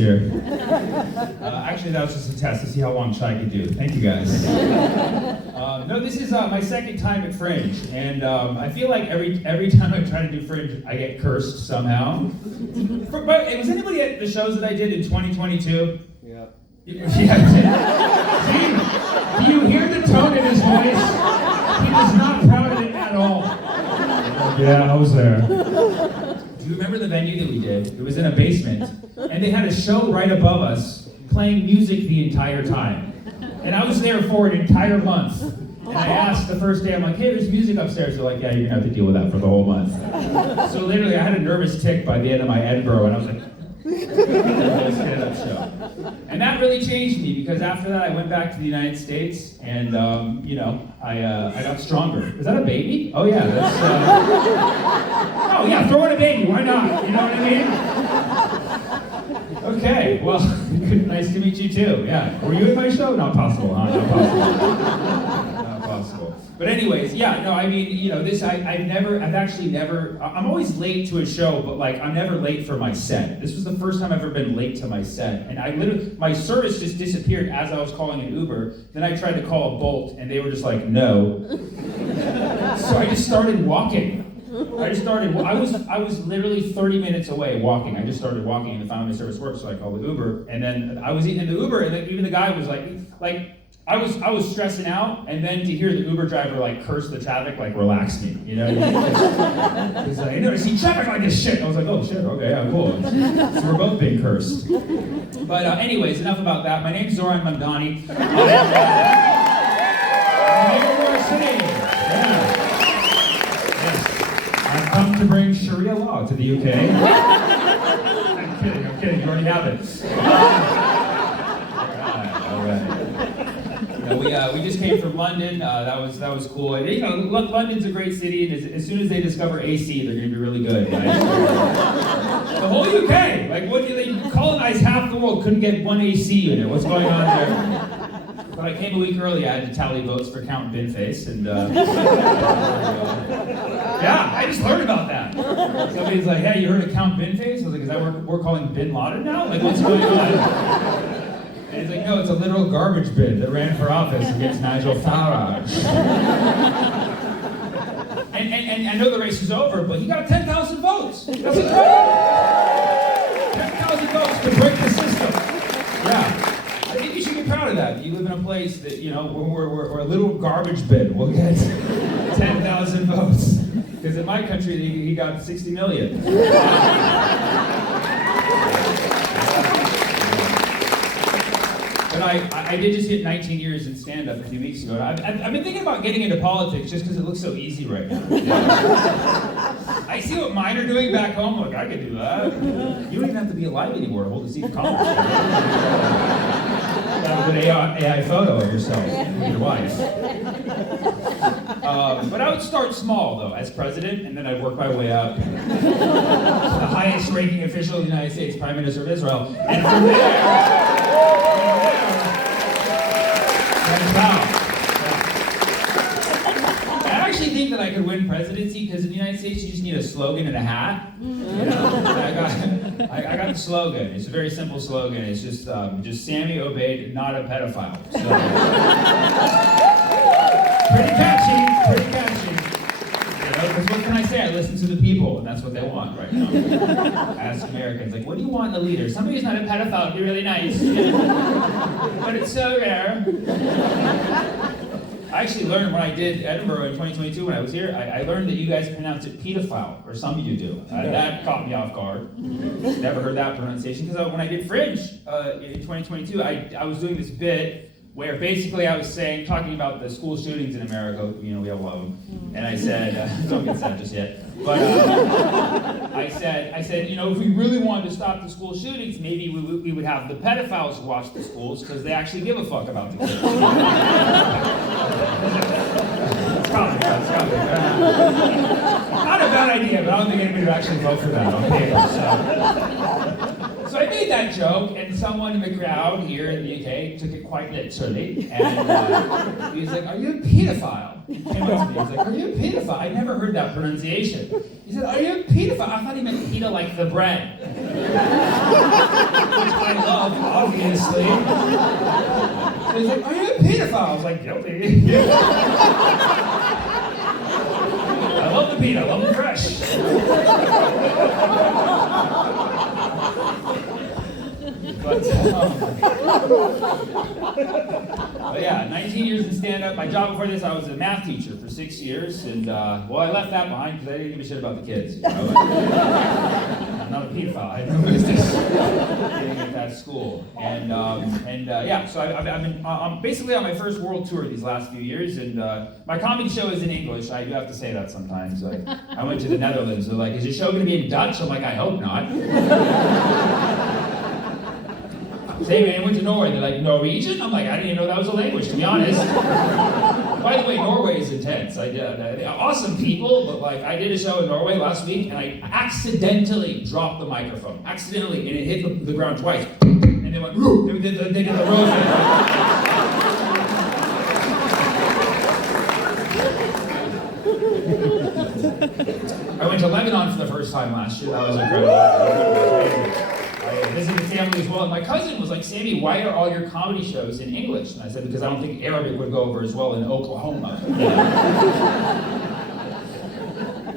here. Actually, that was just a test to see how long Shy could do. Thank you, guys. No, this is my second time at Fringe, and I feel like every time I try to do Fringe, I get cursed somehow. But was anybody at the shows that I did in 2022? Yeah. Do you hear the tone in his voice? He was not proud of it at all. Yeah, I was there. Do you remember the venue that we did? It was in a basement, and they had a show right above us, playing music the entire time. And I was there for an entire month. And I asked the first day, I'm like, hey, there's music upstairs. They're like, yeah, you're gonna have to deal with that for the whole month. So literally, I had a nervous tick by the end of my Edinburgh, and I was like, let's get that show. And that really changed me, because after that, I went back to the United States, and I got stronger. Is that a baby? Oh yeah, that's. Oh yeah, throw in a baby. Why not? You know what I mean? Okay. Well, nice to meet you too. Yeah. Were you in my show? Not possible. Huh? Not possible. Not possible. But anyways, yeah. No, I mean, this. I'm always late to a show, but like I'm never late for my set. This was the first time I've ever been late to my set, and my service just disappeared as I was calling an Uber. Then I tried to call a Bolt, and they were just like, no. So I just started walking. I was literally 30 minutes away walking. I just started walking, and finally my service worked, so I called the Uber. And then I was in the Uber, and even the guy was like I was stressing out, and then to hear the Uber driver like curse the traffic like relaxed me. You know what I mean? He's like, I never seen traffic like this shit. I was like, oh shit, okay, yeah, cool. So we're both being cursed. But anyways, enough about that. My name's Zoran Mamdani. I've come to bring Sharia law to the UK. I'm kidding, you already have it. All right. We just came from London, that was cool. And, London's a great city, and as soon as they discover AC, they're going to be really good. Right? The whole UK, like what they colonized half the world, couldn't get one AC unit. What's going on there? But I came a week early. I had to tally votes for Count Binface, and yeah, I just learned about that. Somebody's like, "Hey, you heard of Count Binface?" I was like, "Is that what we're calling Bin Laden now? Like, what's going on?" And he's like, "No, it's a literal garbage bin that ran for office against Nigel Farage." and I know the race is over, but he got 10,000 votes. That's incredible. 10,000 votes to break the system. Yeah. I think you should be proud of that. You live in a place that, we're a little garbage bin. We'll get 10,000 votes. Because in my country, he got 60 million. But I did just hit 19 years in stand-up a few weeks ago. I've been thinking about getting into politics just because it looks so easy right now. I see what mine are doing back home. Like, I could do that. You don't even have to be alive anymore to hold a seat in Congress. That was an AI photo of yourself with your wife. But I would start small, though, as president, and then I'd work my way up. The highest ranking official of the United States, Prime Minister of Israel. And from there, I actually think that I could win presidency, because in the United States, you just need a slogan and a hat. I got the slogan. It's a very simple slogan. It's just Sammy Obeid, not a pedophile. So, pretty catchy. Because what can I say? I listen to the people, and that's what they want right now. Ask Americans, like, what do you want in a leader? Somebody who's not a pedophile would be really nice. But it's so rare. I actually learned when I did Edinburgh in 2022 when I was here, I learned that you guys pronounce it pedophile, or some of you do. That caught me off guard. Never heard that pronunciation, because when I did Fringe in 2022, I was doing this bit where basically I was talking about the school shootings in America. We have a lot of them. And I said, don't get sad just yet. But I said, if we really wanted to stop the school shootings, maybe we would have the pedophiles watch the schools, because they actually give a fuck about the kids. It's not a bad idea, but I don't think anybody would actually vote for that on paper. So I made made that joke, and someone in the crowd here in the UK took it quite literally, and he was like, "Are you a pedophile?" He came up to me, he's like, "Are you a pedophile?" I never heard that pronunciation. He said, "Are you a pedophile?" I thought he meant pita like the bread. Which I love, obviously. So he's like, "Are you a pedophile?" I was like, "Guilty." I love the pita, I love the fresh. But yeah, 19 years in stand-up. My job before this, I was a math teacher for 6 years, and well, I left that behind because I didn't give a shit about the kids. You know? I'm not a pedophile. I had no business getting at that school, and yeah. So I'm basically on my first world tour these last few years, and my comedy show is in English. I do have to say that sometimes. Like, I went to the Netherlands. They're like, "Is your show going to be in Dutch?" I'm like, "I hope not." Say, man, I went to Norway. They're like, "Norwegian?" I'm like, "I didn't even know that was a language, to be honest." By the way, Norway is intense. Awesome people, but like, I did a show in Norway last week, and I accidentally dropped the microphone. Accidentally, and it hit the ground twice. And they went, "Woo!" They did the rose. I went to Lebanon for the first time last year. That was incredible. I visited family as well. And my cousin was like, "Sammy, why are all your comedy shows in English?" And I said, "Because I don't think Arabic would go over as well in Oklahoma."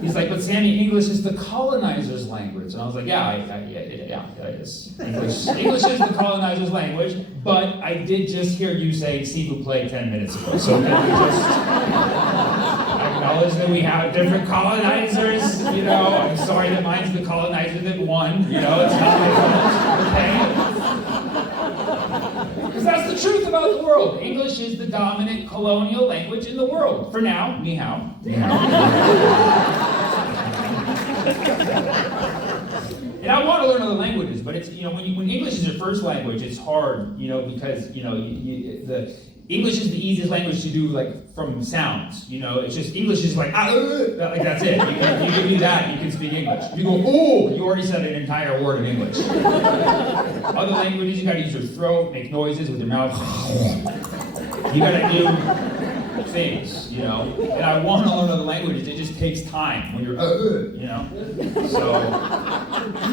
He's like, "But Sammy, English is the colonizer's language." And I was like, yeah, it is. English is the colonizer's language, but I did just hear you say "s'il vous plaît" 10 minutes ago. So can we just acknowledge that we have different colonizers? You know, I'm sorry that mine's the colonizer that won. You know, it's not my fault. Okay? Because that's the truth about the world. English is the dominant colonial language in the world. For now, ni hao. Ni hao. And I want to learn other languages, but it's, you know, when English is your first language, it's hard, you know, because, you know, the English is the easiest language to do, like, from sounds, you know. It's just, English is like, like that's it. You can do that, you can speak English. You go, "Oh," you already said an entire word of English. Other languages, you gotta use your throat, make noises with your mouth. You gotta do things, you know. And I want to learn other languages. It just takes time when you're, you know. So,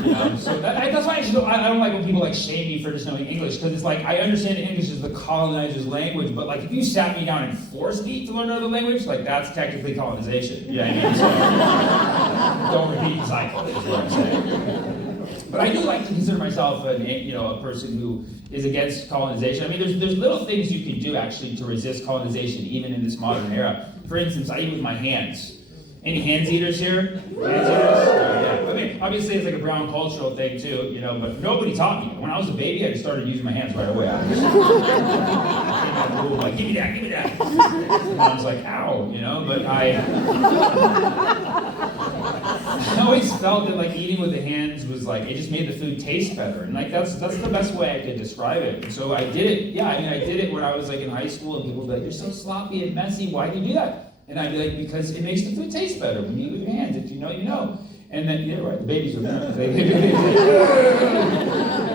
you know, that's why I don't like when people like shame me for just knowing English, because it's like, I understand that English is the colonizer's language, but like if you sat me down and forced me to learn another language, like that's technically colonization. You know what I mean? So don't repeat the cycle, is what I'm saying. But I do like to consider myself a person who is against colonization. I mean, there's little things you can do actually to resist colonization, even in this modern era. For instance, I eat with my hands. Any hands eaters here? Hands eaters? Yeah. I mean, obviously it's like a brown cultural thing too, you know, but nobody taught me. When I was a baby, I just started using my hands right away. I was like, give me that. And I was like, ow, you know, but I always felt that like eating with the hands was like, it just made the food taste better. And like, that's the best way I could describe it. And so I did it. Yeah, I mean, I did it when I was like in high school, and people would be like, "You're so sloppy and messy. Why do you do that?" And I'd be like, "Because it makes the food taste better when you eat with your hands. If you know, you know." And then, yeah, right, the babies are there.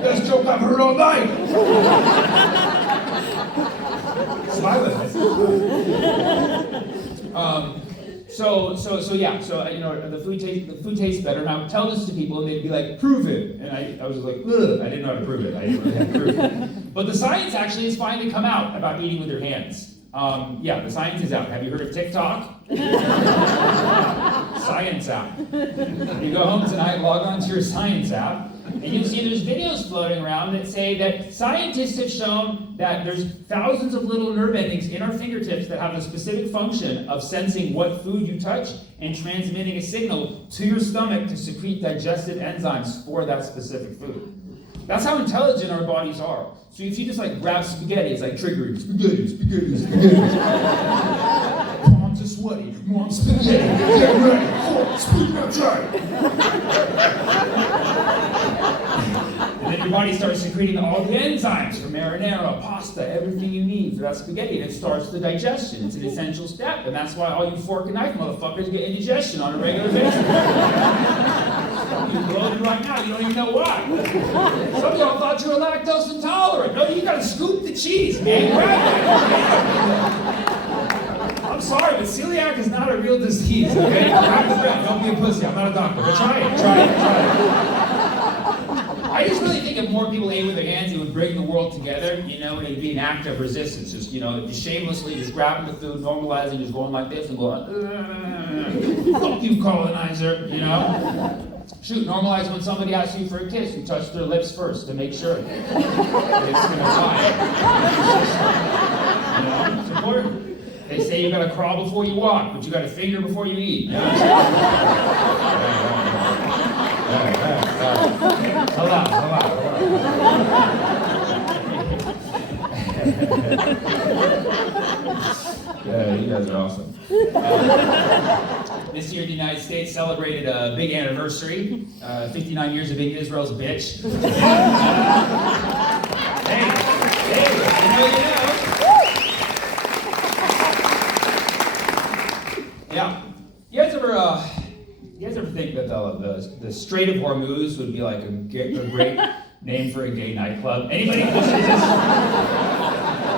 Best joke I've heard all night. Smile at So you know, the food tastes better. Now tell this to people, and they'd be like, "Prove it." And I was like, ugh, I didn't know how to prove it. I didn't really have to prove it. But the science actually has finally come out about eating with your hands. Yeah, the science is out. Have you heard of TikTok? Science app. You go home tonight, log on to your science app, and you'll see there's videos floating around that say that scientists have shown that there's thousands of little nerve endings in our fingertips that have a specific function of sensing what food you touch and transmitting a signal to your stomach to secrete digestive enzymes for that specific food. That's how intelligent our bodies are. So if you just like grab spaghetti, it's like triggering spaghetti. Palms are sweaty, want spaghetti, get ready, speak up, try. And then your body starts secreting all the enzymes from marinara, pasta, everything you need for that spaghetti, and it starts the digestion. It's an essential step, and that's why all you fork and knife motherfuckers get indigestion on a regular basis. You're bloated right now, you don't even know why. Some of y'all thought you were lactose intolerant. No, you gotta scoop the cheese, man. Grab it. I'm sorry, but celiac is not a real disease, okay? Don't be a pussy, I'm not a doctor, but try it. I just really think if more people ate with their hands, it would bring the world together, you know, and it'd be an act of resistance. Just, you know, just shamelessly just grabbing the food, normalizing, just going like this and going, fuck you, colonizer, you know? Shoot, normalize when somebody asks you for a kiss, you touch their lips first to make sure that it's gonna fly. You know, it's important. They say you gotta crawl before you walk, but you gotta finger before you eat. You know? Allow. Yeah, you guys are awesome. This year, the United States celebrated a big anniversary, 59 years of being Israel's bitch. Hey, you know. Yeah. You guys ever think that the Strait of Hormuz would be like a great name for a gay nightclub? Anybody?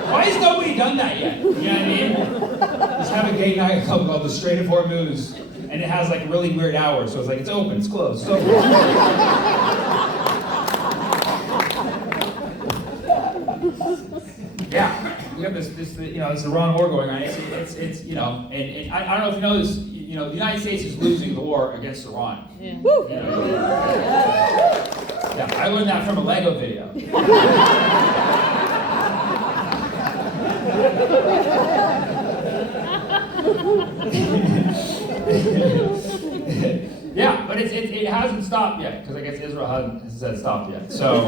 Why has nobody done that yet? You know what I mean? Just have a gay nightclub called the Strait of Hormuz, and it has like really weird hours, so it's like it's open, it's closed, it's open. Yeah, we have this you know, it's the wrong war going on. It's you know, and I don't know if you know this. You know, the United States is losing the war against Iran. Yeah. You know, yeah, I learned that from a Lego video. Yeah, but it hasn't stopped yet, because I guess Israel hasn't said stop yet. So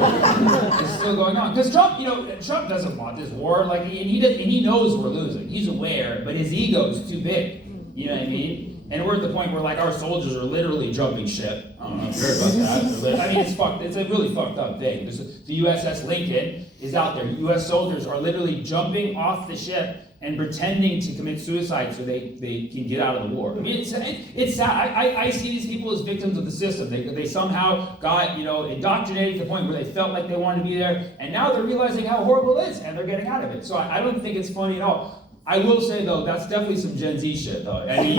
it's still going on. Because Trump, you know, Trump doesn't want this war, like, and he knows we're losing. He's aware, but his ego's too big. You know what I mean? And we're at the point where, like, our soldiers are literally jumping ship. I don't know if you heard about that. I mean, it's a really fucked up thing. The USS Lincoln is out there. U.S. soldiers are literally jumping off the ship and pretending to commit suicide so they can get out of the war. I mean, it's sad. I see these people as victims of the system. They somehow got, you know, indoctrinated to the point where they felt like they wanted to be there, and now they're realizing how horrible it is, and they're getting out of it. So I don't think it's funny at all. I will say, though, that's definitely some Gen Z shit, though. I mean,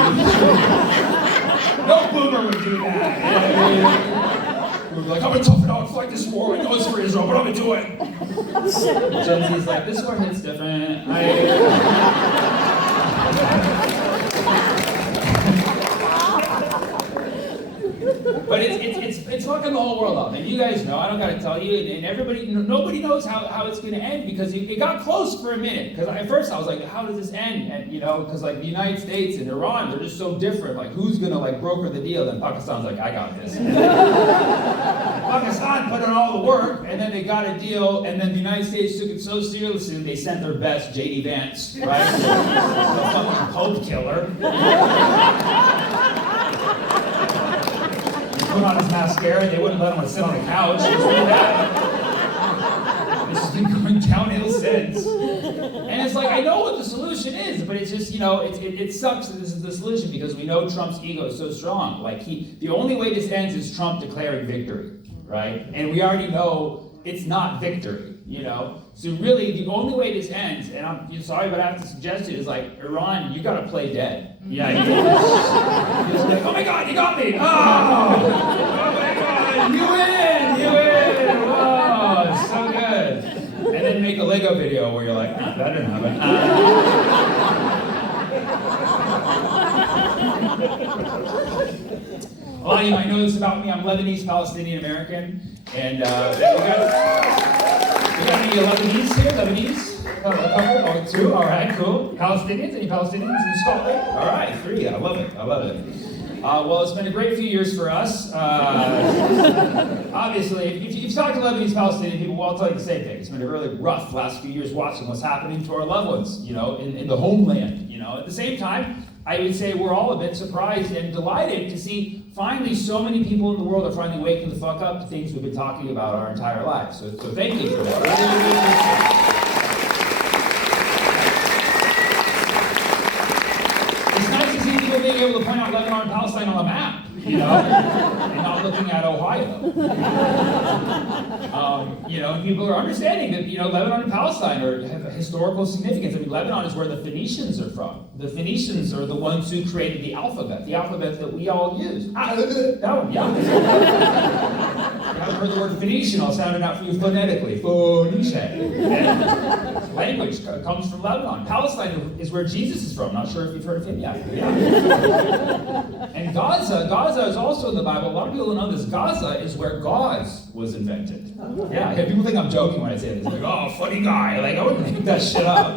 no boomer would do that. You know what I mean? We'd be like, I'm gonna tough it out and fight this war. I know it's for Israel, but I'm gonna do it. Gen Z's like, this war hits different. But it's fucking the whole world up, and you guys know. I don't gotta tell you, and everybody, nobody knows how it's gonna end, because it got close for a minute. Because at first I was like, how does this end? And you know, because like the United States and Iran, they're just so different. Like, who's gonna like broker the deal? Then Pakistan's like, I got this. Pakistan put in all the work, and then they got a deal, and then the United States took it so seriously they sent their best, J.D. Vance, right? The fucking Pope killer. Put on his mascara, they wouldn't let him sit on the couch. This has been going downhill since. And it's like, I know what the solution is, but it's just, you know, it sucks that this is the solution, because we know Trump's ego is so strong. Like, the only way this ends is Trump declaring victory, right? And we already know it's not victory, you know? So really, the only way this ends, and I'm sorry, but I have to suggest it, is like, Iran, you gotta play dead. Yeah, you just like, oh my God, you got me! Oh my God, you win! Oh, so good. And then make a Lego video where you're like, that didn't happen. A lot of you might know this about me. I'm Lebanese, Palestinian American, and we got any Lebanese here? Lebanese? A couple? Oh, two? All right, cool. Palestinians? Any Palestinians in Scotland? All right, 3. I love it. Well, it's been a great few years for us. Obviously, if you've talked to Lebanese Palestinian people, well, I'll tell you the same thing. It's been a really rough last few years watching what's happening to our loved ones, you know, in the homeland, you know. At the same time, I would say we're all a bit surprised and delighted to see finally so many people in the world are finally waking the fuck up to things we've been talking about our entire lives. So thank you for that. It's nice to see people being able to point out Lebanon and Palestine on the map, you know, and not looking at Ohio. And people are understanding that, Lebanon and Palestine have a historical significance. I mean, Lebanon is where the Phoenicians are from. The Phoenicians are the ones who created the alphabet that we all use. That one, yeah. You haven't heard the word Phoenician, I'll sound it out for you phonetically. Phoenician. Language comes from Lebanon. Palestine is where Jesus is from. Not sure if you've heard of him yet. Yeah. And Gaza is also in the Bible. A lot of people don't know this. Gaza is where gauze was invented. Yeah, people think I'm joking when I say this. Like, oh, funny guy. Like, I wouldn't make that shit up.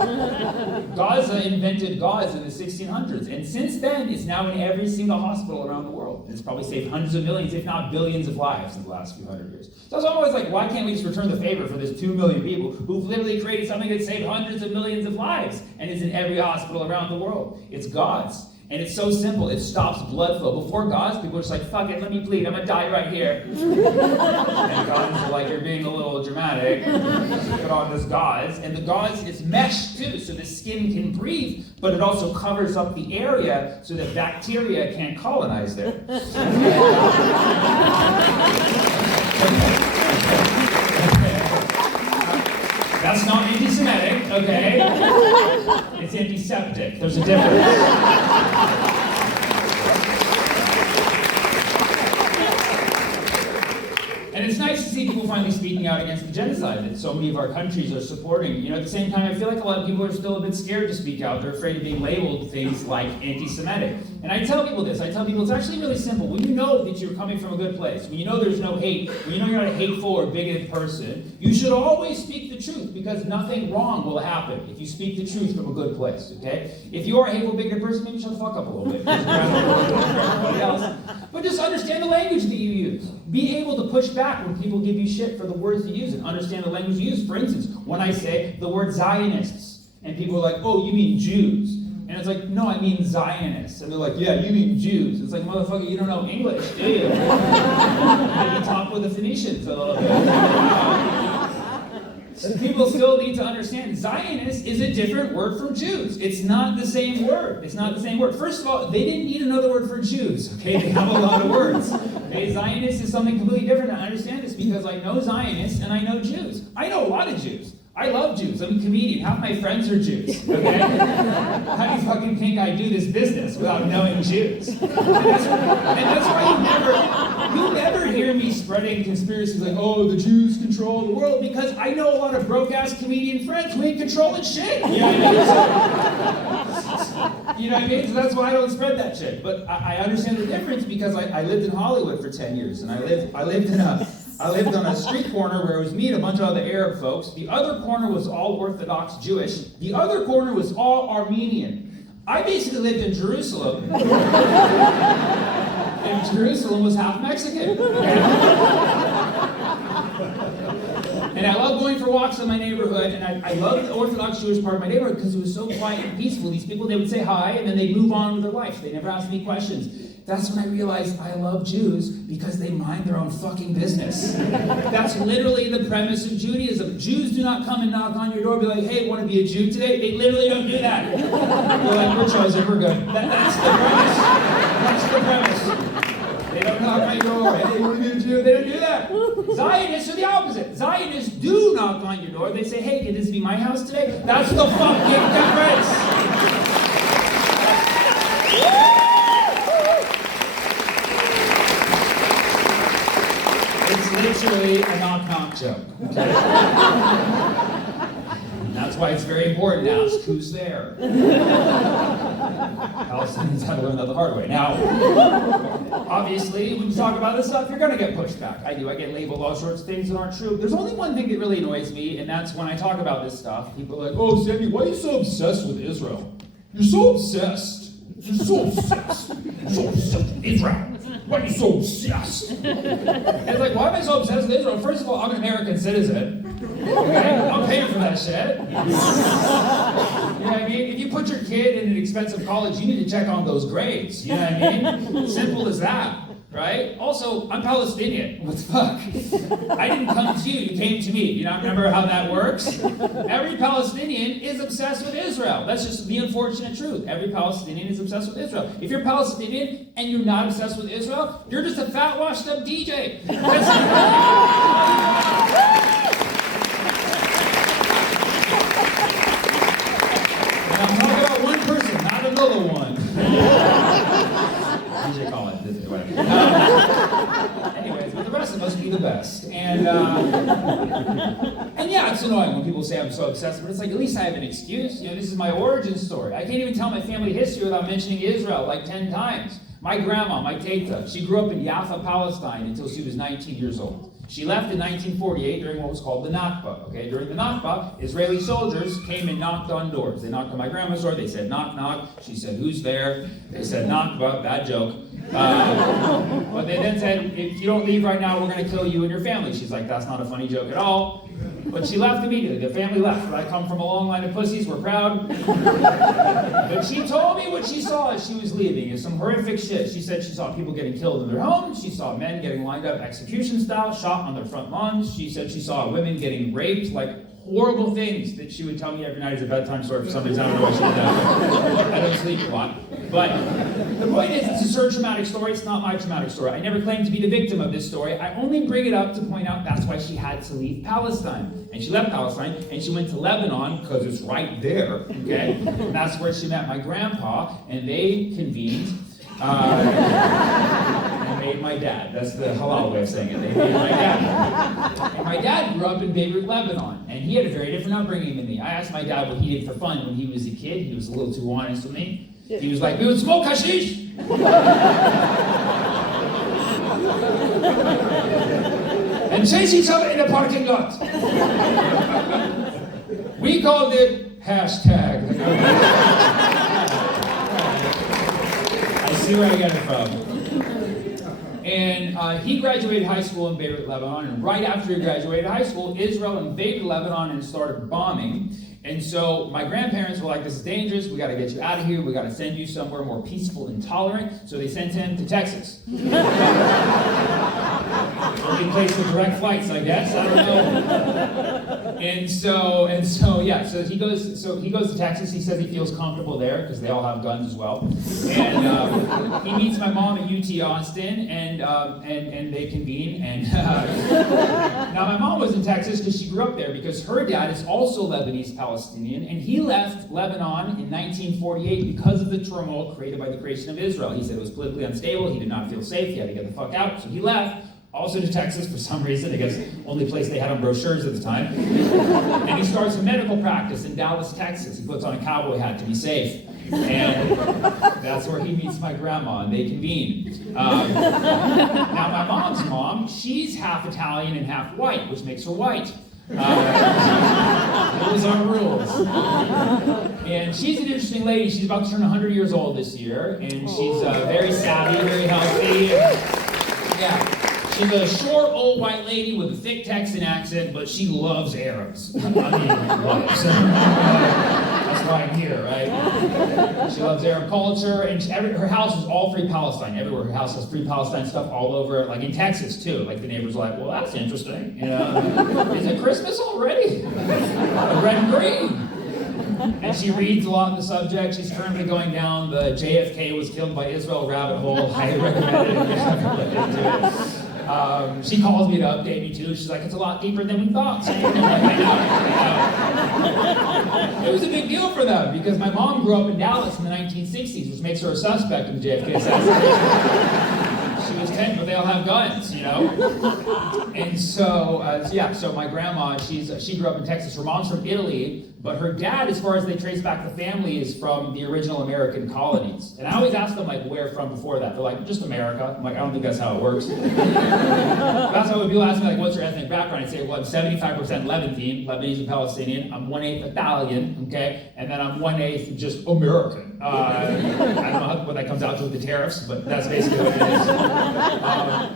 Gaza invented gauze in the 1600s. And since then, it's now in every single hospital around the world. It's probably saved hundreds of millions, if not billions of lives in the last few hundred years. So I was always like, why can't we just return the favor for this 2 million people who've literally created something that saved hundreds of millions of lives and is in every hospital around the world? It's gauze. And it's so simple, it stops blood flow. Before gauze, people were just like, fuck it, let me bleed, I'm gonna die right here. And gauze are like, you're being a little dramatic. Put on this gauze. And the gauze is mesh too, so the skin can breathe, but it also covers up the area so that bacteria can't colonize there. That's not anti-Semitic, okay? It's antiseptic. There's a difference. And it's nice to see people finally speaking out against the genocide that so many of our countries are supporting. At the same time, I feel like a lot of people are still a bit scared to speak out. They're afraid of being labeled things like anti-Semitic. And I tell people this. I tell people it's actually really simple. When you know that you're coming from a good place, when you know there's no hate, when you know you're not a hateful or bigoted person, you should always speak the truth because nothing wrong will happen if you speak the truth from a good place, okay? If you are a hateful, bigoted person, maybe shut the fuck up a little bit. But just understand the language that you use. Be able to push back when people give you shit for the words you use and understand the language you use. For instance, when I say the word Zionists, and people are like, oh, you mean Jews. And it's like, no, I mean Zionists. And they're like, yeah, you mean Jews. It's like, motherfucker, you don't know English, do you? Maybe talk with the Phoenicians a little bit. People still need to understand Zionist is a different word from Jews. It's not the same word. It's not the same word. First of all, they didn't need another word for Jews, okay? They have a lot of words. Okay, Zionist is something completely different. I understand this because I know Zionists and I know Jews. I know a lot of Jews. I love Jews. I'm a comedian. Half my friends are Jews, okay? How do you fucking think I do this business without knowing Jews? And that's why you never hear me spreading conspiracies like, oh, the Jews control the world, because I know a lot of broke-ass comedian friends who ain't controlling shit. You know what I mean? So that's why I don't spread that shit. But I understand the difference because I lived in Hollywood for 10 years, and I lived on a street corner where it was me and a bunch of other Arab folks. The other corner was all Orthodox Jewish. The other corner was all Armenian. I basically lived in Jerusalem. And Jerusalem was half Mexican. And I love going for walks in my neighborhood, and I love the Orthodox Jewish part of my neighborhood because it was so quiet and peaceful. These people, they would say hi, and then they'd move on with their life. They never asked me questions. That's when I realized I love Jews because they mind their own fucking business. That's literally the premise of Judaism. Jews do not come and knock on your door and be like, hey, want to be a Jew today? They literally don't do that. They're like, we're chosen, we're good. That's the premise. That's the premise. They don't knock on your door, hey, want to be a Jew? They don't do that. Zionists are the opposite. Zionists do knock on your door. They say, hey, can this be my house today? That's the fucking difference. It's literally a knock-knock joke. Okay? That's why it's very important to ask who's there. Palestinians had to learn that the hard way. Now, obviously, when you talk about this stuff, you're going to get pushed back. I do. I get labeled all sorts of things that aren't true. There's only one thing that really annoys me, and that's when I talk about this stuff. People are like, oh, Sammy, why are you so obsessed with Israel? You're so obsessed. You're so obsessed. You're so obsessed with Israel. Why are you so obsessed? And it's like, why am I so obsessed with Israel? First of all, I'm an American citizen. Okay? I'm paying for that shit. know what I mean? If you put your kid in an expensive college, you need to check on those grades. You know what I mean? Simple as that. Right? Also, I'm Palestinian. What the fuck? I didn't come to you, you came to me. You know, remember how that works? Every Palestinian is obsessed with Israel. That's just the unfortunate truth. Every Palestinian is obsessed with Israel. If you're Palestinian and you're not obsessed with Israel, you're just a fat, washed up DJ. And I'm talking about one person, not another one. DJ Colin, anyways, but the rest must be the best. And yeah, it's annoying when people say I'm so obsessed, but it's like, at least I have an excuse. You know, this is my origin story. I can't even tell my family history without mentioning Israel like 10 times. My grandma, my teta, she grew up in Jaffa, Palestine until she was 19 years old. She left in 1948 during what was called the Nakba. Okay, during the Nakba, Israeli soldiers came and knocked on doors. They knocked on my grandma's door. They said, knock, knock. She said, who's there? They said, Nakba. Bad joke. But they then said, if you don't leave right now, we're going to kill you and your family. She's like, that's not a funny joke at all. But she left immediately. The family left. I come from a long line of pussies. We're proud. But she told me what she saw as she was leaving. It's some horrific shit. She said she saw people getting killed in their homes. She saw men getting lined up execution style, shot on their front lawns. She said she saw women getting raped, like horrible things that she would tell me every night as a bedtime story. For some reason, I don't know why she did that. I don't sleep a lot. But the point is, it's her traumatic story. It's not my traumatic story. I never claimed to be the victim of this story. I only bring it up to point out that's why she had to leave Palestine. And she left Palestine, and she went to Lebanon, because it's right there, okay? And that's where she met my grandpa, and they convened. And made my dad. That's the halal way of saying it. They made my dad. And my dad grew up in Beirut, Lebanon, and he had a very different upbringing than me. I asked my dad what he did for fun when he was a kid. He was a little too honest with me. He was like, we would smoke hashish. And chase each other in the parking lot. We called it hashtag. I see where I get it from. And he graduated high school in Beirut, Lebanon, and right after he graduated high school, Israel invaded Lebanon and started bombing. And so my grandparents were like, this is dangerous, we gotta get you out of here, we gotta send you somewhere more peaceful and tolerant. So they sent him to Texas. Only place with direct flights, I guess, I don't know. And so yeah, so he goes to Texas. He says he feels comfortable there, because they all have guns as well. And he meets my mom at UT Austin, and they convene. And now my mom was in Texas because she grew up there, because her dad is also Lebanese Palestinian, and he left Lebanon in 1948 because of the turmoil created by the creation of Israel. He said it was politically unstable, he did not feel safe, he had to get the fuck out, so he left. Also to Texas for some reason, I guess only place they had on brochures at the time. And he starts a medical practice in Dallas, Texas. He puts on a cowboy hat to be safe. And that's where he meets my grandma, and they convene. Now my mom's mom, she's half Italian and half white, which makes her white. Those are rules. And she's an interesting lady. She's about to turn 100 years old this year, and she's very savvy, very healthy. And, yeah. She's a short, old white lady with a thick Texan accent, but she loves Arabs. I mean, loves. That's why I'm here, right? She loves Arab culture, and her house is all free Palestine. Everywhere her house has free Palestine stuff all over, like in Texas too. Like the neighbors are like, well, that's interesting. You know, is it Christmas already? Red and green. And she reads a lot on the subject. She's currently going down the JFK was killed by Israel rabbit hole. Highly recommend it if you haven't looked into it. She calls me to update me too. She's like, it's a lot deeper than we thought. I'm like, I know. It was a big deal for them because my mom grew up in Dallas in the 1960s, which makes her a suspect in the JFK assassination. She was 10, but they all have guns, you know? And so, so my grandma, she grew up in Texas. Her mom's from Italy, but her dad, as far as they trace back the family, is from the original American colonies. And I always ask them, like, where from before that? They're like, just America. I'm like, I don't think that's how it works. That's how when people ask me, like, what's your ethnic background? I say, well, I'm 75% Levantine, Lebanese and Palestinian. I'm 1/8 Italian, okay? And then I'm 1/8 just American. I don't know what that comes out to with the tariffs, but that's basically what it is.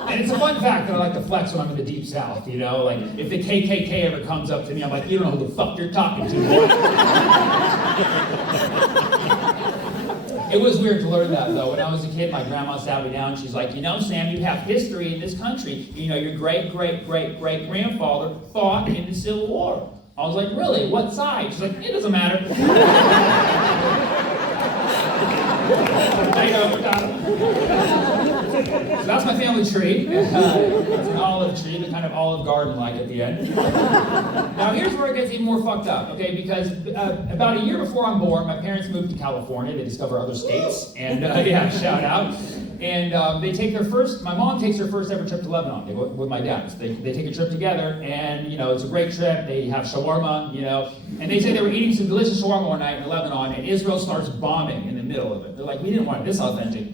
And it's a fun fact that I like to flex when I'm in the deep south, you know? Like, if the KKK ever comes up to me, I'm like, you don't know who the fuck you're talking to, boy. It was weird to learn that, though. When I was a kid, my grandma sat me down, she's like, you know, Sam, you have history in this country. You know, your great-great-great-great-grandfather fought in the Civil War. I was like, really? What side? She's like, it doesn't matter. So that's my family tree. It's an olive tree, the kind of Olive Garden-like at the end. Now here's where it gets even more fucked up, okay? Because about a year before I'm born, my parents moved to California. They discover other states, and yeah, shout out. And they take their first, my mom takes her first ever trip to Lebanon. They go with my dad. So they take a trip together, and you know, it's a great trip. They have shawarma, you know, and they say they were eating some delicious shawarma one night in Lebanon, and Israel starts bombing in the middle of it. They're like, we didn't want this authentic.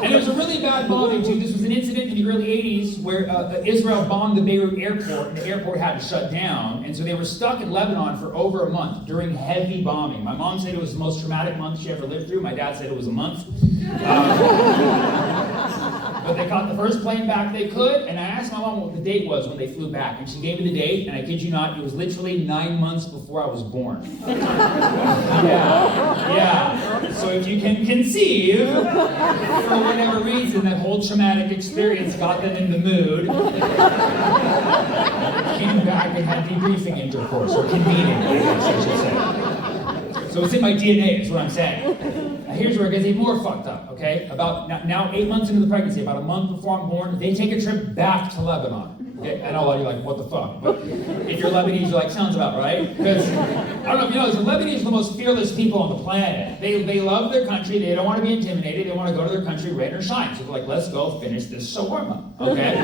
And it was a really bad bombing too. This was an incident in the early 80s where Israel bombed the Beirut airport, and the airport had to shut down. And so they were stuck in Lebanon for over a month during heavy bombing. My mom said it was the most traumatic month she ever lived through. My dad said it was a month. But they caught the first plane back they could, and I asked my mom what the date was when they flew back, and she gave me the date, and I kid you not, it was literally 9 months before I was born. Yeah. So if you can conceive, for whatever reason, that whole traumatic experience got them in the mood. Came back and had debriefing intercourse, or convening, I guess I should say. So it's in my DNA, is what I'm saying. Now here's where it gets even more fucked up, okay? About now 8 months into the pregnancy, about a month before I'm born, they take a trip back to Lebanon. Okay? I know a lot of you are like, what the fuck? But if you're Lebanese, you're like, sounds about right. Because, I don't know if you know this, the Lebanese are the most fearless people on the planet. They love their country, they don't want to be intimidated, they want to go to their country, rain or shine. So they're like, let's go finish this shawarma, okay?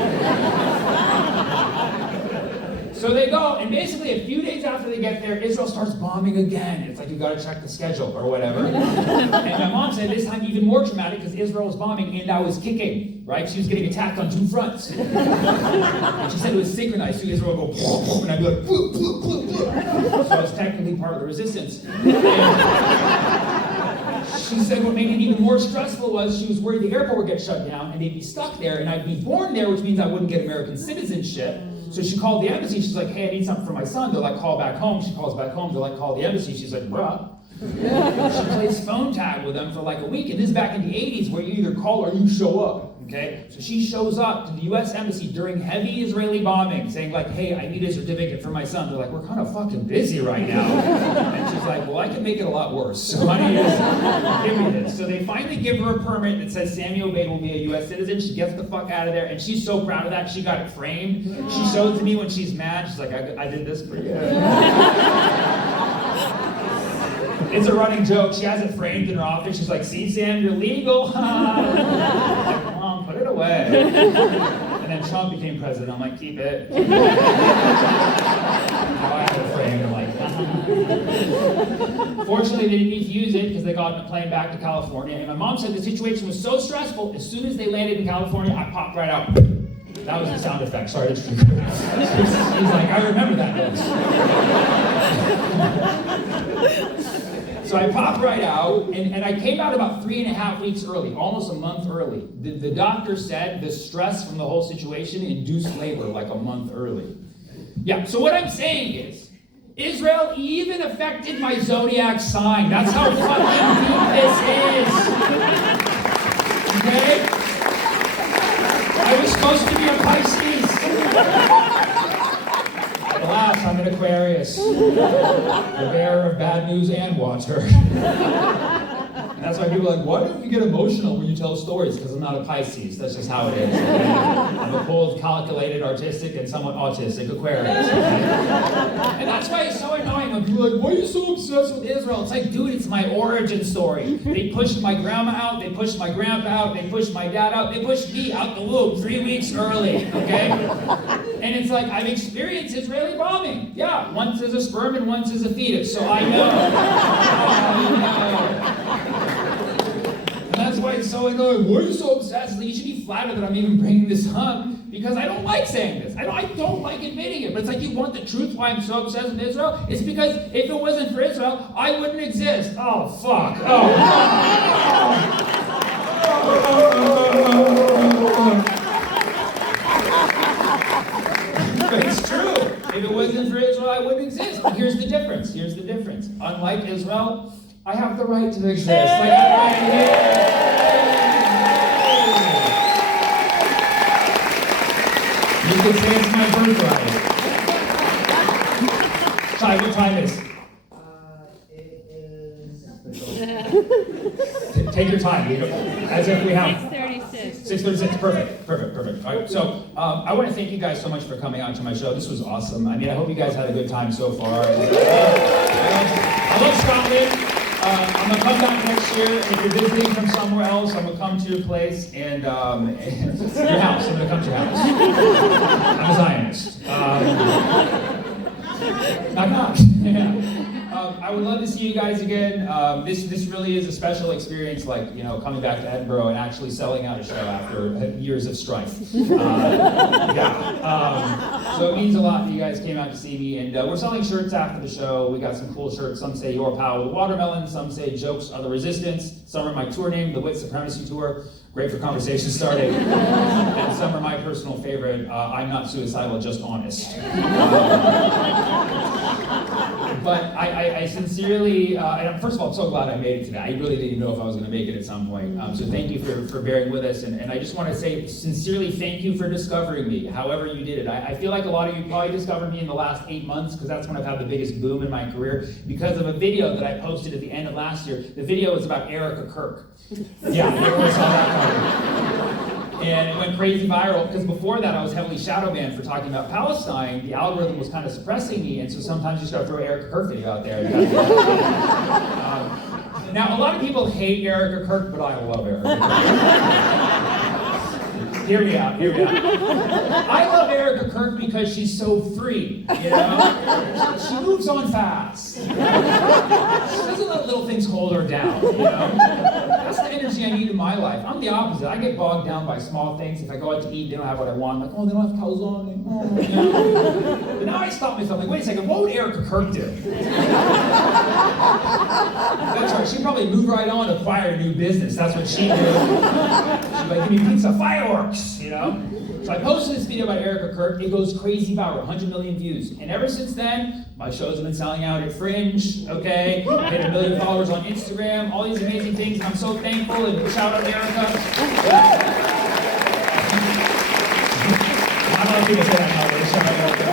So they go, and basically a few days after they get there, Israel starts bombing again. It's like, you gotta check the schedule or whatever. And my mom said this time even more traumatic because Israel was bombing and I was kicking, right? She was getting attacked on two fronts. And she said it was synchronized, so Israel would go, and I'd be like, bloop, bloop, bloop, bloop. So I was technically part of the resistance. And she said what made it even more stressful was she was worried the airport would get shut down and they'd be stuck there and I'd be born there, which means I wouldn't get American citizenship. So she called the embassy, she's like, hey, I need something for my son. They're like, call back home. She calls back home, they're like, call the embassy. She's like, bruh. She plays phone tag with them for like a week. And this is back in the 80s where you either call or you show up, okay? So she shows up to the US embassy during heavy Israeli bombing saying like, hey, I need a certificate for my son. They're like, we're kind of fucking busy right now. And she's like, well, I can make it a lot worse. So why don't you just give me this? So they finally give her a permit that says Sammy Obeid will be a US citizen. She gets the fuck out of there and she's so proud of that. She got it framed. She shows it to me when she's mad. She's like, I did this for you. It's a running joke. She has it framed in her office. She's like, see, Sam, you're legal. I'm like, Mom, put it away. And then Trump became president. I'm like, keep it. I have it framed. I'm like, Fortunately, they didn't need to use it because they got on a plane back to California. And my mom said the situation was so stressful, as soon as they landed in California, I popped right out. That was the sound effect. Sorry, that's true. He's like, I remember that noise. So I popped right out, and I came out about 3.5 weeks early, almost a month early. The doctor said the stress from the whole situation induced labor like a month early. Yeah, so what I'm saying is, Israel even affected my zodiac sign. That's how fucking deep this is. Okay? I was supposed to be a Pisces. Alas, I'm an Aquarius. The bearer of bad news and water. And that's why people are like, why don't you get emotional when you tell stories? Because I'm not a Pisces. That's just how it is. Okay? I'm a cold, calculated, artistic, and somewhat autistic Aquarius. Okay? And that's why it's so annoying when people are like, why are you so obsessed with Israel? It's like, dude, it's my origin story. They pushed my grandma out, they pushed my grandpa out, they pushed my dad out, they pushed me out the womb 3 weeks early, okay? And it's like, I've experienced Israeli bombing. Yeah, once as a sperm and once as a fetus, so I know. And that's why it's so annoying. Why are you so obsessed? You should be flattered that I'm even bringing this up. because I don't like saying this. I don't like admitting it, but it's like, you want the truth why I'm so obsessed with Israel? It's because if it wasn't for Israel, I wouldn't exist. Oh, fuck. But it's true. If it wasn't for Israel, I wouldn't exist. But here's the difference. Here's the difference. Unlike Israel, I have the right to exist. You could say it's my birthright. Shai, what time is? It is... Take your time. As if we have... 6:36. 6:36. Perfect. All right. So I want to thank you guys so much for coming on to my show. This was awesome. I mean, I hope you guys had a good time so far. I love Scotland. I'm going to come back next year. If you're visiting from somewhere else, I'm going to come to your place and your house. I'm going to come to your house. I'm a Zionist. Knock knock. Yeah. I would love to see you guys again. This really is a special experience, like, you know, coming back to Edinburgh and actually selling out a show after years of strife. So it means a lot that you guys came out to see me, and we're selling shirts after the show. We got some cool shirts. Some say "Your Power with Watermelon," some say "Jokes are the Resistance." Some are my tour name, the Wit Supremacy Tour. Great for conversation starting. And some are my personal favorite, "I'm not suicidal, just honest." But I sincerely, and first of all, I'm so glad I made it today. I really didn't know if I was going to make it at some point. So thank you for bearing with us. And I just want to say sincerely thank you for discovering me, however you did it. I feel like a lot of you probably discovered me in the last 8 months, because that's when I've had the biggest boom in my career, because of a video that I posted at the end of last year. The video was about Erica Kirk. Yeah, everyone saw that coming. And it went crazy viral, because before that I was heavily shadow banned for talking about Palestine. The algorithm was kind of suppressing me, and so sometimes you just gotta throw Erica Kirk video out there. Now, a lot of people hate Erica Kirk, but I love Erica Kirk. Hear me out. I love Erica Kirk because she's so free, you know? She moves on fast. She doesn't let little things hold her down, you know? That's the energy I need in my life. I'm the opposite. I get bogged down by small things. If I go out to eat, they don't have what I want. I'm like, oh, they don't have calzone. Oh, you know? But now I stop myself, like, wait a second, what would Erica Kirk do? That's right, she'd probably move right on to acquire a new business. That's what she'd do. She'd be like, give me pizza, fireworks, you know? So I posted this video about Erica Kirk. It goes crazy viral, 100 million views. And ever since then, my shows have been selling out at Fringe, okay? I hit 1 million followers on Instagram, all these amazing things. I'm so thankful, and shout out to Erica. I don't know if people say that now, but shout out to Erica.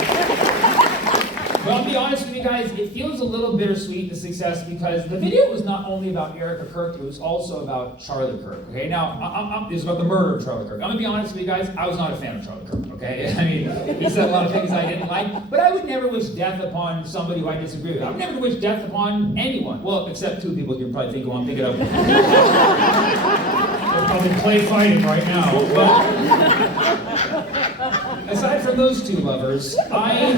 But I'll be honest with you guys, it feels a little bittersweet, the success, because the video was not only about Erica Kirk, it was also about Charlie Kirk, okay? Now, it was about the murder of Charlie Kirk. I'm gonna be honest with you guys, I was not a fan of Charlie Kirk, okay? I mean, he said a lot of things I didn't like, but I would never wish death upon somebody who I disagree with. I would never wish death upon anyone. Well, except two people you can probably think of who I'm thinking of. They're probably play fighting right now. But aside from those two lovers, I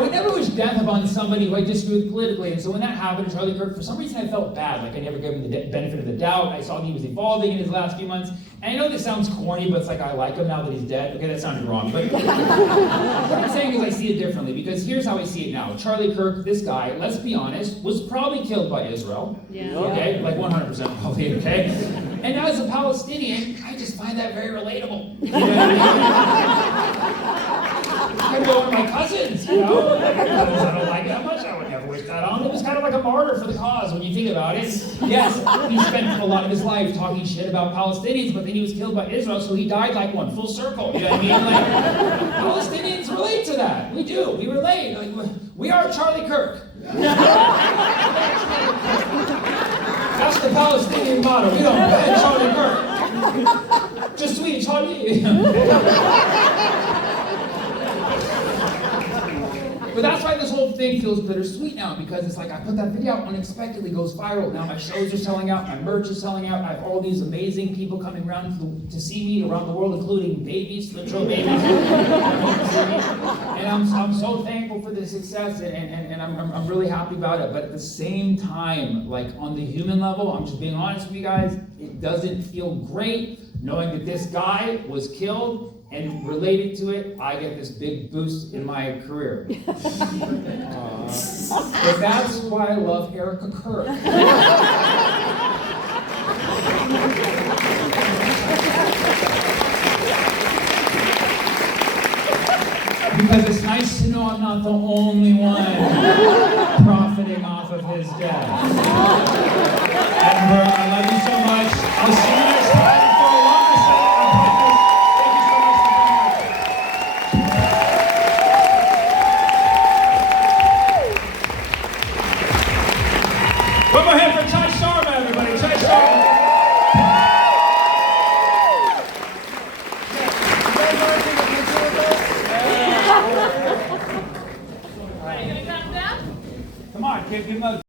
would never wish death upon somebody who I disagree with politically. And so when that happened to Charlie Kirk, for some reason I felt bad. Like I never gave him the benefit of the doubt. I saw he was evolving in his last few months. And I know this sounds corny, but it's like I like him now that he's dead. Okay, that sounded wrong. But what I'm saying is I see it differently, because here's how I see it now. Charlie Kirk, this guy, let's be honest, was probably killed by Israel. Yeah. Okay, like 100% probably, okay? And now as a Palestinian, I just find that very relatable. You know what I mean? I go to my cousins, you know? I don't like it that much. I would never wish that on. It was kind of like a martyr for the cause when you think about it. Yes, he spent a lot of his life talking shit about Palestinians, but then he was killed by Israel, so he died like one, full circle. You know what I mean? Like, Palestinians relate to that. We do. We relate. Like, we are Charlie Kirk. That's the Palestinian motto. We don't ban Charlie Kirk. Just sweet Charlie. But that's why this whole thing feels bittersweet now, because it's like I put that video out, unexpectedly goes viral. Now my shows are selling out, my merch is selling out. I have all these amazing people coming around to see me around the world, including babies, literal babies. And I'm so thankful for the success, and I'm really happy about it. But at the same time, like on the human level, I'm just being honest with you guys, it doesn't feel great knowing that this guy was killed, and relating to it, I get this big boost in my career. But that's why I love Erica Kirk. Because it's nice to know I'm not the only one profiting off of his death. Edinburgh, I love you so much. I'll see you next time for a longer show on podcast. Thank you so much for coming out. One more hand for Ty Sharma, everybody. Ty Sharma. Come on, give him a